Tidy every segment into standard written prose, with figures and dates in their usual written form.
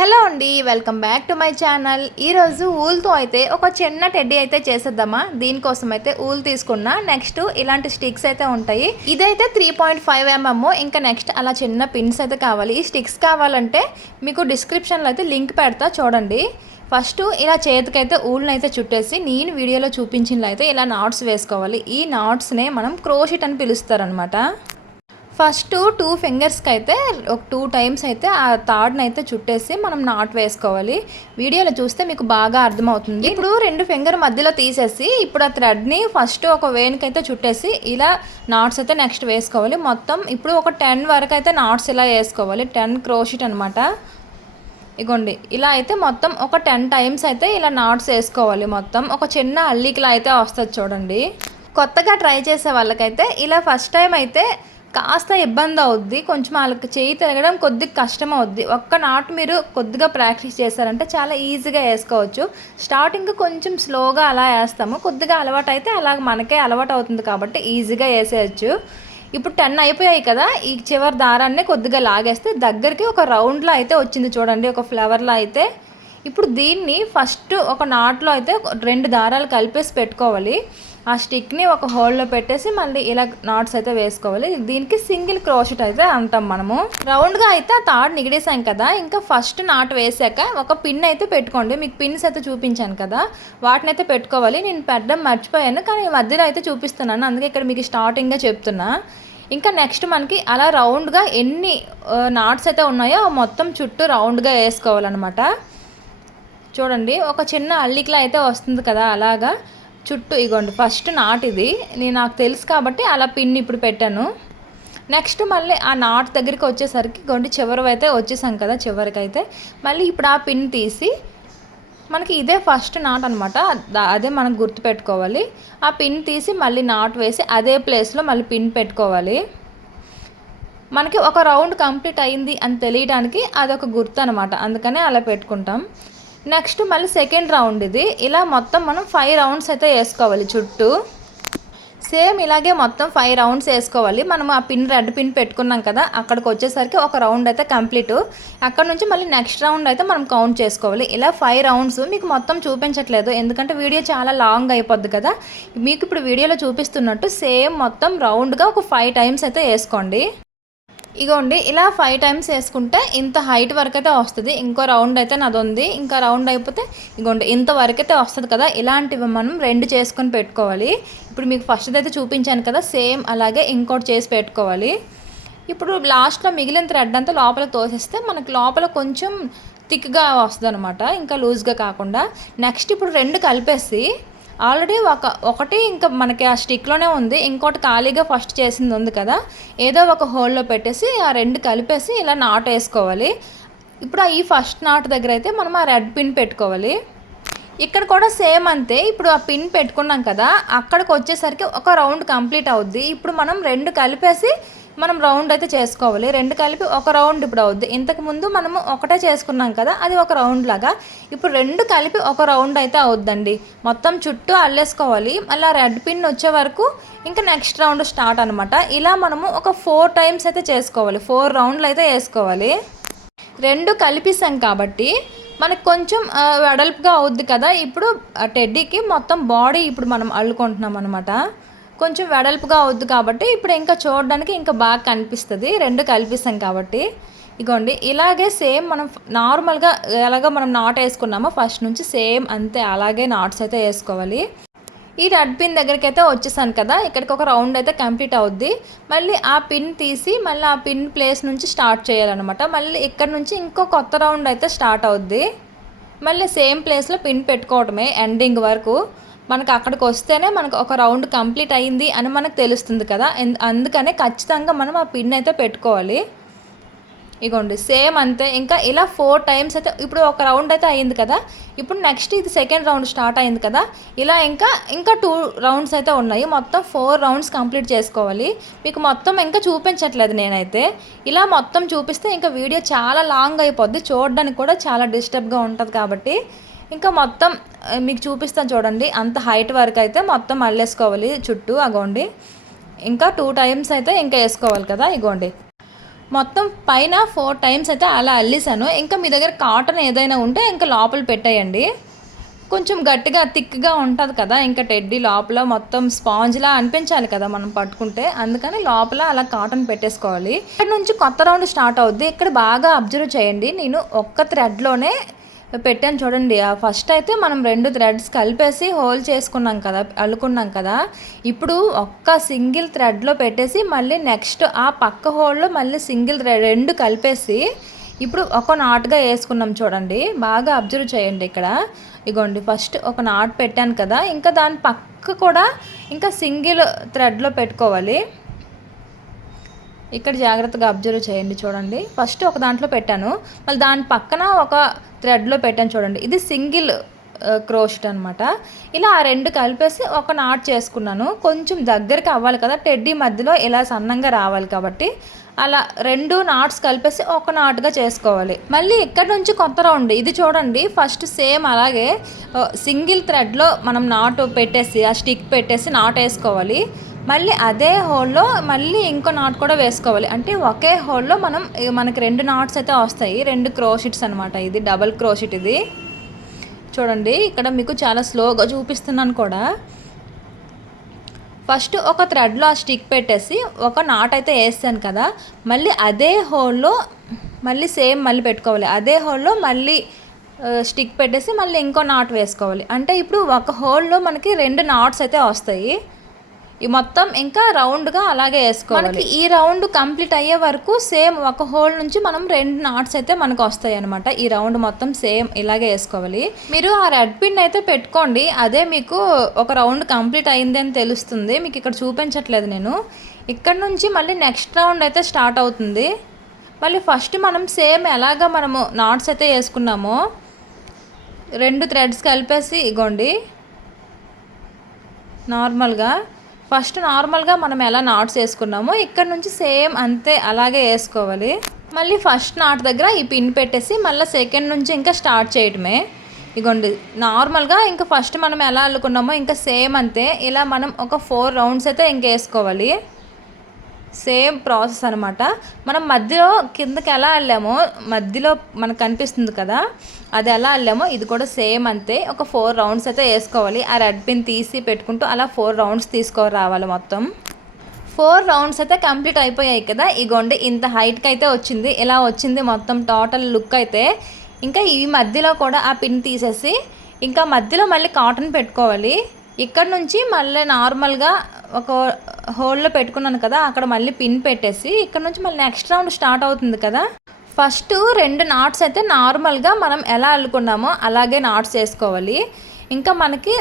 Hello అండి, welcome back to my channel. ఈరోజు ఊల్తో అయితే ఒక చిన్న టెడ్డీ అయితే చేసేద్దామా. దీనికోసం అయితే ఊల్ తీసుకున్నా. నెక్స్ట్ ఇలాంటి స్టిక్స్ అయితే ఉంటాయి. ఇదైతే 3.5 mm. ఇంకా నెక్స్ట్ అలా చిన్న పిన్స్ అయితే కావాలి. ఈ స్టిక్స్ కావాలంటే మీకు డిస్క్రిప్షన్లో అయితే లింక్ పెడతా చూడండి. ఫస్ట్ ఇలా చేతికైతే ఊల్ని అయితే చుట్టేసి నేను వీడియోలో చూపించినట్లు అయితే ఇలా నాట్స్ వేసుకోవాలి. ఈ నాట్స్నే మనం క్రోషెట్ అని పిలుస్తారనమాట. ఫస్ట్ 2 ఫింగర్స్కి అయితే ఒక 2 టైమ్స్ అయితే ఆ తాడుని అయితే చుట్టేసి మనం నాట్ వేసుకోవాలి. వీడియోలో చూస్తే మీకు బాగా అర్థమవుతుంది. ఇప్పుడు 2 ఫింగర్ మధ్యలో తీసేసి ఇప్పుడు ఆ థ్రెడ్ని ఫస్ట్ ఒక వేణుకి అయితే చుట్టేసి ఇలా నాట్స్ అయితే నెక్స్ట్ వేసుకోవాలి. మొత్తం ఇప్పుడు ఒక 10 వరకు అయితే నాట్స్ ఇలా వేసుకోవాలి. 10 క్రోషెట్ అనమాట. ఇగోండి ఇలా అయితే మొత్తం ఒక 10 టైమ్స్ అయితే ఇలా నాట్స్ వేసుకోవాలి. మొత్తం ఒక చిన్న అల్లికలా అయితే వస్తుంది చూడండి. కొత్తగా ట్రై చేసే వాళ్ళకైతే ఇలా ఫస్ట్ టైం అయితే కాస్త ఇబ్బంది అవుద్ది. కొంచెం వాళ్ళకి చేయి తిరగడం కొద్దిగా కష్టం అవుద్ది. ఒక్క నాటు మీరు కొద్దిగా ప్రాక్టీస్ చేశారంటే చాలా ఈజీగా వేసుకోవచ్చు. స్టార్టింగ్ కొంచెం స్లోగా అలా వేస్తాము. కొద్దిగా అలవాటు అయితే అలాగ మనకే అలవాటు అవుతుంది కాబట్టి ఈజీగా వేసేయచ్చు. ఇప్పుడు 10 అయిపోయాయి కదా. ఈ చివరి దారాన్ని కొద్దిగా లాగేస్తే దగ్గరికి ఒక రౌండ్లో అయితే వచ్చింది చూడండి, ఒక ఫ్లవర్లో అయితే. ఇప్పుడు దీన్ని ఫస్ట్ ఒక నాట్లో అయితే 2 దారాలు కలిపేసి పెట్టుకోవాలి. ఆ స్టిక్ని ఒక హోల్లో పెట్టేసి మళ్ళీ ఇలా నాట్స్ అయితే వేసుకోవాలి. దీనికి సింగిల్ క్రోషెట్ అయితే అంటాం మనము. రౌండ్గా అయితే ఆ తాడు నిగిడేసాం కదా. ఇంకా ఫస్ట్ నాట్ వేసాక ఒక పిన్ అయితే పెట్టుకోండి. మీకు పిన్స్ అయితే చూపించాను కదా, వాటిని అయితే పెట్టుకోవాలి. నేను పెట్టడం మర్చిపోయాను కానీ మధ్యలో అయితే చూపిస్తున్నాను, అందుకే ఇక్కడ మీకు స్టార్టింగ్గా చెప్తున్నా. ఇంకా నెక్స్ట్ మనకి అలా రౌండ్గా ఎన్ని నాట్స్ అయితే ఉన్నాయో మొత్తం చుట్టూ రౌండ్గా వేసుకోవాలన్నమాట. చూడండి ఒక చిన్న అల్లికలా అయితే వస్తుంది కదా, అలాగా చుట్టూ. ఇగోండి ఫస్ట్ నాట్ ఇది నాకు తెలుసు కాబట్టి అలా పిన్ ఇప్పుడు పెట్టాను. నెక్స్ట్ మళ్ళీ ఆ నాట్ దగ్గరికి వచ్చేసరికి ఇగోండి చివరి అయితే వచ్చేసాం కదా. చివరికి అయితే మళ్ళీ ఇప్పుడు ఆ పిన్ తీసి మనకి ఇదే ఫస్ట్ నాట్ అనమాట, అదే మనం గుర్తుపెట్టుకోవాలి. ఆ పిన్ తీసి మళ్ళీ నాట్ వేసి అదే ప్లేస్లో మళ్ళీ పిన్ పెట్టుకోవాలి. మనకి ఒక రౌండ్ కంప్లీట్ అయింది అని తెలియడానికి అదొక గుర్తు అనమాట, అందుకనే అలా పెట్టుకుంటాం. నెక్స్ట్ మళ్ళీ సెకండ్ రౌండ్ ఇది. ఇలా మొత్తం మనం 5 రౌండ్స్ అయితే వేసుకోవాలి చుట్టూ. సేమ్ ఇలాగే మొత్తం 5 రౌండ్స్ వేసుకోవాలి. మనం ఆ పిన్ రెడ్ పిన్ పెట్టుకున్నాం కదా, అక్కడికి వచ్చేసరికి ఒక రౌండ్ అయితే కంప్లీట్. అక్కడ నుంచి మళ్ళీ నెక్స్ట్ రౌండ్ అయితే మనం కౌంట్ చేసుకోవాలి. ఇలా 5 రౌండ్స్ మీకు మొత్తం చూపించట్లేదు ఎందుకంటే వీడియో చాలా లాంగ్ అయిపోద్ది కదా. మీకు ఇప్పుడు వీడియోలో చూపిస్తున్నట్టు సేమ్ మొత్తం రౌండ్గా ఒక 5 టైమ్స్ అయితే వేసుకోండి. ఇగోండి ఇలా 5 టైమ్స్ వేసుకుంటే ఇంత హైట్ వరకు అయితే వస్తుంది. ఇంకో రౌండ్ అయితే నాది ఉంది. ఇంకా రౌండ్ అయిపోతే ఇగోండి ఇంత వరకు అయితే వస్తుంది కదా. ఇలాంటివి మనం 2 చేసుకొని పెట్టుకోవాలి. ఇప్పుడు మీకు ఫస్ట్ అయితే చూపించాను కదా, సేమ్ అలాగే ఇంకోటి చేసి పెట్టుకోవాలి. ఇప్పుడు లాస్ట్లో మిగిలిన థ్రెడ్ అంతా లోపల తోసేస్తే మనకి లోపల కొంచెం థిక్గా వస్తుంది అనమాట, ఇంకా లూజ్గా కాకుండా. నెక్స్ట్ ఇప్పుడు 2 కలిపేసి ఆల్రెడీ ఒకటి ఇంకా మనకి ఆ స్టిక్లోనే ఉంది, ఇంకోటి ఖాళీగా ఫస్ట్ చేసింది ఉంది కదా, ఏదో ఒక హోల్లో పెట్టేసి ఆ 2 కలిపేసి ఇలా నాట్ వేసుకోవాలి. ఇప్పుడు ఈ ఫస్ట్ నాట్ దగ్గర అయితే మనం ఆ రెడ్ పిన్ పెట్టుకోవాలి. ఇక్కడ కూడా సేమ్ అంతే. ఇప్పుడు ఆ పిన్ పెట్టుకున్నాం కదా, అక్కడికి వచ్చేసరికి ఒక రౌండ్ కంప్లీట్ అవుద్ది. ఇప్పుడు మనం 2 కలిపేసి మనం రౌండ్ అయితే చేసుకోవాలి. 2 కలిపి ఒక రౌండ్ ఇప్పుడు అవుద్ది. ఇంతకుముందు మనము ఒకటే చేసుకున్నాం కదా, అది ఒక రౌండ్ లాగా. ఇప్పుడు 2 కలిపి ఒక రౌండ్ అయితే అవుద్దండి. మొత్తం చుట్టూ అల్లేసుకోవాలి. అలా రెడ్ పిన్ వచ్చే వరకు ఇంకా నెక్స్ట్ రౌండ్ స్టార్ట్ అనమాట. ఇలా మనము ఒక 4 టైమ్స్ అయితే చేసుకోవాలి. 4 రౌండ్లు అయితే వేసుకోవాలి. 2 కలిపిస్తాం కాబట్టి మనకు కొంచెం వెడల్పుగా అవుద్ది కదా. ఇప్పుడు టెడ్డీకి మొత్తం బాడీ ఇప్పుడు మనం అల్లుకుంటున్నాం అనమాట. కొంచెం వెడల్పుగా అవుద్ది కాబట్టి ఇప్పుడు ఇంకా చూడడానికి ఇంకా బాగా కనిపిస్తుంది 2 కలిపిస్తాం కాబట్టి. ఇగోండి ఇలాగే సేమ్ మనం నార్మల్గా ఎలాగో మనం నాట్ వేసుకున్నామో ఫస్ట్ నుంచి సేమ్ అంతే అలాగే నాట్స్ అయితే వేసుకోవాలి. ఈ రెడ్ పిన్ దగ్గరికి అయితే వచ్చేసాను కదా, ఇక్కడికి ఒక రౌండ్ అయితే కంప్లీట్ అవుద్ది. మళ్ళీ ఆ పిన్ తీసి మళ్ళీ ఆ పిన్ ప్లేస్ నుంచి స్టార్ట్ చేయాలన్నమాట. మళ్ళీ ఇక్కడ నుంచి ఇంకో కొత్త రౌండ్ అయితే స్టార్ట్ అవుద్ది. మళ్ళీ సేమ్ ప్లేస్లో పిన్ పెట్టుకోవటమే ఎండింగ్ వరకు. మనకు అక్కడికి వస్తేనే మనకు ఒక రౌండ్ కంప్లీట్ అయింది అని మనకు తెలుస్తుంది కదా, అందుకనే ఖచ్చితంగా మనం ఆ పిన్ అయితే పెట్టుకోవాలి. ఇగోండి సేమ్ అంతే. ఇంకా ఇలా 4 టైమ్స్ అయితే ఇప్పుడు ఒక రౌండ్ అయితే అయింది కదా. ఇప్పుడు నెక్స్ట్ ఇది సెకండ్ రౌండ్ స్టార్ట్ అయింది కదా. ఇలా ఇంకా 2 రౌండ్స్ అయితే ఉన్నాయి. మొత్తం 4 రౌండ్స్ కంప్లీట్ చేసుకోవాలి. మీకు మొత్తం ఇంకా చూపించట్లేదు నేనైతే. ఇలా మొత్తం చూపిస్తే ఇంకా వీడియో చాలా లాంగ్ అయిపోద్ది, చూడడానికి కూడా చాలా డిస్టర్బ్గా ఉంటుంది కాబట్టి ఇంకా మొత్తం మీకు చూపిస్తాను చూడండి. అంత హైట్ వరకు అయితే మొత్తం అల్లేసుకోవాలి చుట్టూ. అగోండి ఇంకా 2 టైమ్స్ అయితే ఇంకా వేసుకోవాలి కదా. ఇగోండి మొత్తం పైన 4 టైమ్స్ అయితే అలా అల్లేసాను. ఇంకా మీ దగ్గర కాటన్ ఏదైనా ఉంటే ఇంకా లోపల పెట్టేయండి. కొంచెం గట్టిగా థిక్గా ఉంటుంది కదా, ఇంకా టెడ్డీ లోపల మొత్తం స్పాంజ్లా అనిపించాలి కదా మనం పట్టుకుంటే, అందుకని లోపల అలా కాటన్ పెట్టేసుకోవాలి. ఇక్కడ నుంచి కొత్త రౌండ్ స్టార్ట్ అవుద్ది. ఇక్కడ బాగా అబ్జర్వ్ చేయండి, నేను ఒక్క థ్రెడ్లోనే పెట్టాను చూడండి. ఫస్ట్ అయితే మనం 2 థ్రెడ్స్ కలిపేసి హోల్ చేసుకున్నాం కదా, అల్లుకున్నాం కదా. ఇప్పుడు ఒక్క సింగిల్ థ్రెడ్లో పెట్టేసి మళ్ళీ నెక్స్ట్ ఆ పక్క హోల్లో మళ్ళీ సింగిల్ థ్రెడ్ 2 కలిపేసి ఇప్పుడు ఒక నాటుగా వేసుకున్నాం చూడండి. బాగా అబ్జర్వ్ చేయండి ఇక్కడ. ఇగోండి ఫస్ట్ ఒక నాట్ పెట్టాను కదా, ఇంకా దాని పక్క కూడా ఇంకా సింగిల్ థ్రెడ్లో పెట్టుకోవాలి. ఇక్కడ జాగ్రత్తగా అబ్జర్వ్ చేయండి చూడండి. ఫస్ట్ ఒక దాంట్లో పెట్టాను, మళ్ళీ దాని పక్కన ఒక థ్రెడ్లో పెట్టాను చూడండి. ఇది సింగిల్ క్రోషెట్ అనమాట. ఇలా ఆ 2 కలిపేసి ఒక నాట్ చేసుకున్నాను. కొంచెం దగ్గరికి అవ్వాలి కదా, టెడ్డీ మధ్యలో ఇలా సన్నంగా రావాలి కాబట్టి అలా 2 నాట్స్ కలిపేసి ఒక నాటుగా చేసుకోవాలి. మళ్ళీ ఇక్కడ నుంచి కొత్త రౌండ్ ఇది చూడండి. ఫస్ట్ సేమ్ అలాగే సింగిల్ థ్రెడ్లో మనం నాటు పెట్టేసి ఆ స్టిక్ పెట్టేసి నాట్ వేసుకోవాలి. మళ్ళీ అదే హోల్లో మళ్ళీ ఇంకో నాట్ కూడా వేసుకోవాలి. అంటే ఒకే హోల్లో మనకి 2 నాట్స్ అయితే వస్తాయి. 2 క్రోషెట్స్ అనమాట. ఇది డబల్ క్రోషెట్. ఇది చూడండి, ఇక్కడ మీకు చాలా స్లోగా చూపిస్తున్నాను కూడా. ఫస్ట్ ఒక థ్రెడ్లో ఆ స్టిక్ పెట్టేసి ఒక నాట్ అయితే వేస్తాను కదా, మళ్ళీ అదే హోల్లో మళ్ళీ సేమ్ మళ్ళీ పెట్టుకోవాలి. అదే హోల్లో మళ్ళీ స్టిక్ పెట్టేసి మళ్ళీ ఇంకో నాట్ వేసుకోవాలి. అంటే ఇప్పుడు ఒక హోల్లో మనకి 2 నాట్స్ అయితే వస్తాయి. ఈ మొత్తం ఇంకా రౌండ్గా అలాగే వేసుకోవాలి. మనకి ఈ రౌండ్ కంప్లీట్ అయ్యే వరకు సేమ్ ఒక హోల్ నుంచి మనం 2 నాట్స్ అయితే మనకు వస్తాయి అనమాట. ఈ రౌండ్ మొత్తం సేమ్ ఇలాగే వేసుకోవాలి. మీరు ఆ రెడ్ పిన్ అయితే పెట్టుకోండి, అదే మీకు ఒక రౌండ్ కంప్లీట్ అయింది అని తెలుస్తుంది. మీకు ఇక్కడ చూపించట్లేదు నేను. ఇక్కడ నుంచి మళ్ళీ నెక్స్ట్ రౌండ్ అయితే స్టార్ట్ అవుతుంది. మళ్ళీ ఫస్ట్ మనం సేమ్ ఎలాగా మనము నాట్స్ అయితే వేసుకున్నామో 2 థ్రెడ్స్ కలిపేసి ఇగోండి నార్మల్గా మనం ఎలా నాట్స్ వేసుకున్నామో ఇక్కడ నుంచి సేమ్ అంతే అలాగే వేసుకోవాలి. మళ్ళీ ఫస్ట్ నాట్ దగ్గర ఈ పిన్ పెట్టేసి మళ్ళీ సెకండ్ నుంచి ఇంకా స్టార్ట్ చేయటమే. ఇగోండి నార్మల్గా ఇంకా ఫస్ట్ మనం ఎలా అల్లుకున్నామో ఇంకా సేమ్ అంతే. ఇలా మనం ఒక 4 రౌండ్స్ అయితే ఇంకా వేసుకోవాలి. సేమ్ ప్రాసెస్ అనమాట. మనం మధ్యలో కిందకి ఎలా అల్లామో మధ్యలో మనకు కనిపిస్తుంది కదా, అది ఎలా అల్లామో ఇది కూడా సేమ్ అంతే. ఒక 4 రౌండ్స్ అయితే వేసుకోవాలి. ఆ రెడ్ పిన్ తీసి పెట్టుకుంటూ అలా 4 రౌండ్స్ రావాలి. మొత్తం 4 రౌండ్స్ అయితే కంప్లీట్ అయిపోయాయి కదా. ఇగోండి ఇంత హైట్కి అయితే వచ్చింది. ఇలా వచ్చింది మొత్తం టోటల్ లుక్ అయితే. ఇంకా ఈ మధ్యలో కూడా ఆ పిన్ తీసేసి ఇంకా మధ్యలో మళ్ళీ కాటన్ పెట్టుకోవాలి. ఇక్కడ నుంచి మళ్ళీ నార్మల్గా ఒక హోల్లో పెట్టుకున్నాను కదా, అక్కడ మళ్ళీ పిన్ పెట్టేసి ఇక్కడ నుంచి మళ్ళీ నెక్స్ట్ రౌండ్ స్టార్ట్ అవుతుంది కదా. ఫస్ట్ 2 నాట్స్ అయితే నార్మల్గా మనం ఎలా అల్లుకున్నామో అలాగే నాట్స్ వేసుకోవాలి. ఇంకా మనకి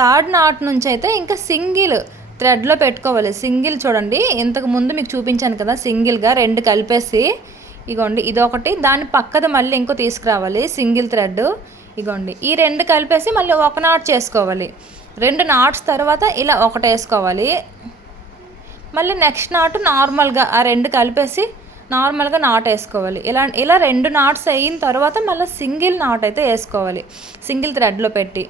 3rd నాట్ నుంచి అయితే ఇంకా సింగిల్ థ్రెడ్లో పెట్టుకోవాలి. సింగిల్ చూడండి, ఇంతకు ముందు మీకు చూపించాను కదా సింగిల్గా 2 కలిపేసి. ఇగోండి ఇదొకటి, దాని పక్కది మళ్ళీ ఇంకో తీసుకురావాలి సింగిల్ థ్రెడ్. ఇగోండి ఈ 2 కలిపేసి మళ్ళీ ఒక నాట్ చేసుకోవాలి. 2 నాట్స్ తర్వాత ఇలా ఒకటి వేసుకోవాలి. మళ్ళీ నెక్స్ట్ నాట్ నార్మల్గా ఆ 2 కలిపేసి నార్మల్గా నాట్ వేసుకోవాలి. ఇలా 2 నాట్స్ అయిన తర్వాత మళ్ళీ సింగిల్ నాట్ అయితే వేసుకోవాలి సింగిల్ థ్రెడ్లో పెట్టి.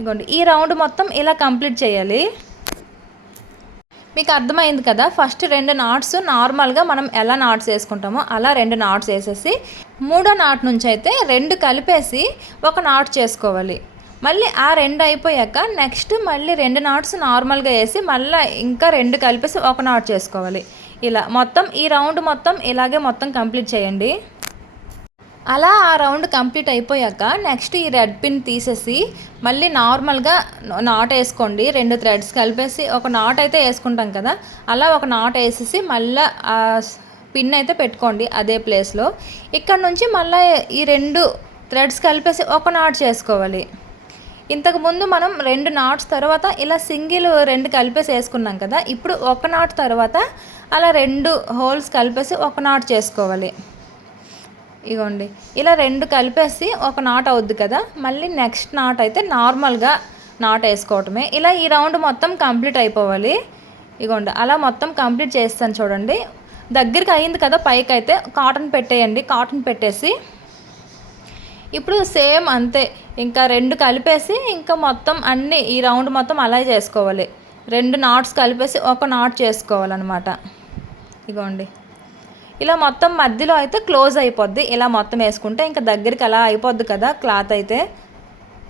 ఇగోండి ఈ రౌండ్ మొత్తం ఇలా కంప్లీట్ చేయాలి. మీకు అర్థమైంది కదా. ఫస్ట్ 2 నాట్స్ నార్మల్గా మనం ఎలా నాట్స్ వేసుకుంటామో అలా 2 నాట్స్ వేసేసి 3వ నాట్ నుంచి అయితే 2 కలిపేసి ఒక నాట్ చేసుకోవాలి. మళ్ళీ ఆ 2 అయిపోయాక నెక్స్ట్ మళ్ళీ 2 నాట్స్ నార్మల్గా వేసి మళ్ళీ ఇంకా 2 కలిపేసి ఒక నాట్ చేసుకోవాలి. ఇలా మొత్తం ఈ రౌండ్ మొత్తం ఇలాగే మొత్తం కంప్లీట్ చేయండి. అలా ఆ రౌండ్ కంప్లీట్ అయిపోయాక నెక్స్ట్ ఈ రెడ్ పిన్ తీసేసి మళ్ళీ నార్మల్గా నాట్ వేసుకోండి. 2 థ్రెడ్స్ కలిపేసి ఒక నాట్ అయితే వేసుకుంటాం కదా, అలా ఒక నాట్ వేసేసి మళ్ళీ ఆ పిన్ అయితే పెట్టుకోండి అదే ప్లేస్లో. ఇక్కడ నుంచి మళ్ళీ ఈ 2 థ్రెడ్స్ కలిపేసి ఒక నాట్ చేసుకోవాలి. ఇంతకుముందు మనం 2 నాట్స్ తర్వాత ఇలా సింగిల్ 2 కలిపేసి వేసుకున్నాం కదా, ఇప్పుడు ఒక నాట్ తర్వాత అలా 2 హోల్స్ కలిపేసి ఒక నాట్ చేసుకోవాలి. ఇగోండి ఇలా 2 కలిపేసి ఒక నాట్ అవుద్ది కదా, మళ్ళీ నెక్స్ట్ నాట్ అయితే నార్మల్గా నాట్ వేసుకోవటమే. ఇలా ఈ రౌండ్ మొత్తం కంప్లీట్ అయిపోవాలి. ఇగోండి అలా మొత్తం కంప్లీట్ చేస్తాను చూడండి. దగ్గరికి అయింది కదా, పైకి అయితే కాటన్ పెట్టేయండి. కాటన్ పెట్టేసి ఇప్పుడు సేమ్ అంతే ఇంకా 2 కలిపేసి ఇంకా మొత్తం అన్నీ ఈ రౌండ్ మొత్తం అలా చేసుకోవాలి. 2 నాట్స్ కలిపేసి ఒక నాట్ చేసుకోవాలన్నమాట. ఇగోండి ఇలా మొత్తం మధ్యలో అయితే క్లోజ్ అయిపోద్ది. ఇలా మొత్తం వేసుకుంటే ఇంకా దగ్గరికి అలా అయిపోద్ది కదా క్లాత్ అయితే,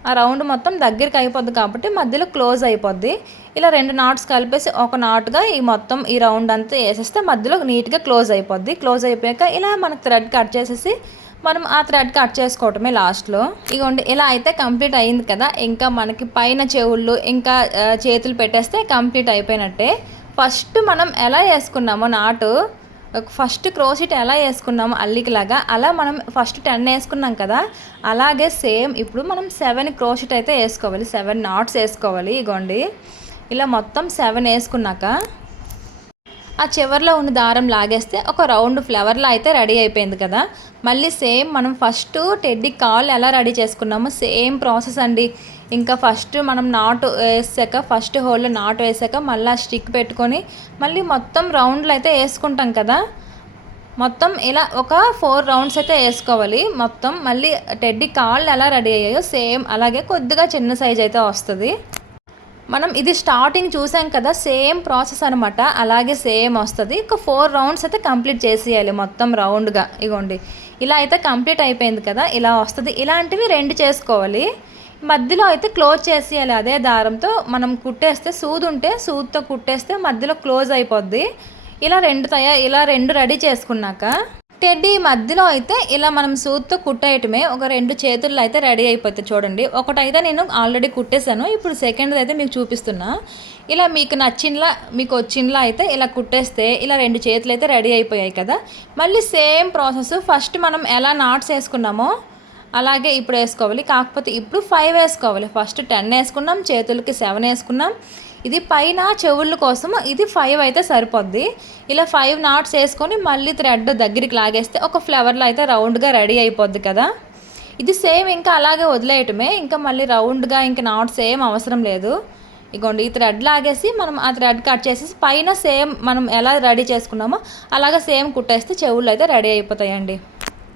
ఆ రౌండ్ మొత్తం దగ్గరికి అయిపోద్ది కాబట్టి మధ్యలో క్లోజ్ అయిపోద్ది. ఇలా 2 నాట్స్ కలిపేసి ఒక నాటుగా ఈ మొత్తం ఈ రౌండ్ అంతా వేసేస్తే మధ్యలో నీట్గా క్లోజ్ అయిపోద్ది. క్లోజ్ అయిపోయాక ఇలా మనకు థ్రెడ్ కట్ చేసేసి మనం ఆ థ్రెడ్ కట్ చేసుకోవటమే లాస్ట్లో. ఇగోండి ఇలా అయితే కంప్లీట్ అయింది కదా. ఇంకా మనకి పైన చెవుళ్ళు ఇంకా చేతులు పెట్టేస్తే కంప్లీట్ అయిపోయినట్టే. ఫస్ట్ మనం ఎలా వేసుకున్నామో నాటు, ఫస్ట్ క్రోషెట్ ఎలా వేసుకున్నామో అల్లికలాగా, అలా మనం ఫస్ట్ 10 వేసుకున్నాం కదా, అలాగే సేమ్ ఇప్పుడు మనం 7 క్రోషెట్ అయితే వేసుకోవాలి. 7 నాట్స్ వేసుకోవాలి. ఇగోండి ఇలా మొత్తం 7 వేసుకున్నాక ఆ చివర్లో ఉన్న దారం లాగేస్తే ఒక రౌండ్ ఫ్లవర్లా అయితే రెడీ అయిపోయింది కదా. మళ్ళీ సేమ్ మనం ఫస్ట్ టెడ్డీ కాళ్ళు ఎలా రెడీ చేసుకున్నామో సేమ్ ప్రాసెస్ అండి. ఇంకా ఫస్ట్ మనం నాటు వేసాక ఫస్ట్ హోల్లో నాటు వేసాక మళ్ళీ స్టిక్ పెట్టుకొని మళ్ళీ మొత్తం రౌండ్లు అయితే వేసుకుంటాం కదా. మొత్తం ఇలా ఒక 4 రౌండ్స్ అయితే వేసుకోవాలి. మొత్తం మళ్ళీ టెడ్డీ కాళ్ళు ఎలా రెడీ అయ్యాయో సేమ్ అలాగే కొద్దిగా చిన్న సైజ్ అయితే వస్తుంది. మనం ఇది స్టార్టింగ్ చూసాం కదా, సేమ్ ప్రాసెస్ అనమాట. అలాగే సేమ్ వస్తుంది. ఒక 4 రౌండ్స్ అయితే కంప్లీట్ చేసేయాలి మొత్తం రౌండ్గా. ఇగోండి ఇలా అయితే కంప్లీట్ అయిపోయింది కదా, ఇలా వస్తుంది. ఇలాంటివి 2 చేసుకోవాలి. మధ్యలో అయితే క్లోజ్ చేసేయాలి అదే దారంతో. మనం కుట్టేస్తే సూది ఉంటే సూదితో కుట్టేస్తే మధ్యలో క్లోజ్ అయిపోద్ది. ఇలా 2 రెడీ చేసుకున్నాక టెడ్డీ మధ్యలో అయితే ఇలా మనం సూదితో కుట్టేయటమే. ఒక 2 చేతుల్లో అయితే రెడీ అయిపోతాయి. చూడండి ఒకటైతే నేను ఆల్రెడీ కుట్టేశాను. ఇప్పుడు సెకండ్ అయితే మీకు చూపిస్తున్నా. ఇలా మీకు నచ్చినలా మీకు వచ్చినలా అయితే ఇలా కుట్టేస్తే ఇలా 2 చేతులు అయితే రెడీ అయిపోయాయి కదా. మళ్ళీ సేమ్ ప్రాసెస్ ఫస్ట్ మనం ఎలా నాట్స్ వేసుకున్నామో అలాగే ఇప్పుడు వేసుకోవాలి. కాకపోతే ఇప్పుడు 5 వేసుకోవాలి. ఫస్ట్ 10 వేసుకున్నాం, చేతులకి 7 వేసుకున్నాం. ఇది పైన చెవుళ్ళ కోసం ఇది 5 అయితే సరిపోద్ది. ఇలా 5 నాట్స్ వేసుకొని మళ్ళీ థ్రెడ్ దగ్గరికి లాగేస్తే ఒక ఫ్లవర్లో అయితే రౌండ్గా రెడీ అయిపోద్ది కదా. ఇది సేమ్ ఇంకా అలాగే వదిలేయటమే. ఇంకా మళ్ళీ రౌండ్గా ఇంకా నాట్స్ ఏం అవసరం లేదు. ఇగోండి ఈ థ్రెడ్ లాగేసి మనం ఆ థ్రెడ్ కట్ చేసేసి పైన సేమ్ మనం ఎలా రెడీ చేసుకున్నామో అలాగే సేమ్ కుట్టేస్తే చెవుళ్ళు అయితే రెడీ అయిపోతాయండి.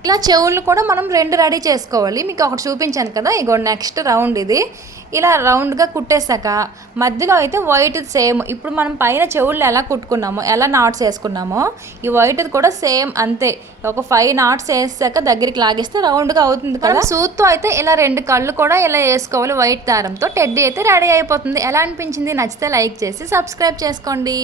ఇలా చెవుళ్ళు కూడా మనం 2 రెడీ చేసుకోవాలి. మీకు ఒకటి చూపించాను కదా, ఇగో నెక్స్ట్ రౌండ్ ఇది. ఇలా రౌండ్గా కుట్టేశాక మధ్యలో అయితే వైట్ సేమ్ ఇప్పుడు మనం పైన చెవుళ్ళు ఎలా కుట్టుకున్నామో ఎలా నాట్స్ వేసుకున్నామో ఈ వైట్ కూడా సేమ్ అంతే. ఒక 5 నాట్స్ వేసాక దగ్గరికి లాగేస్తే రౌండ్గా అవుతుంది కదా. సూత్తో అయితే ఇలా 2 కళ్ళు కూడా ఇలా వేసుకోవాలి వైట్ దారంతో. టెడ్డీ అయితే రెడీ అయిపోతుంది. ఎలా అనిపించింది? నచ్చితే లైక్ చేసి సబ్స్క్రైబ్ చేసుకోండి.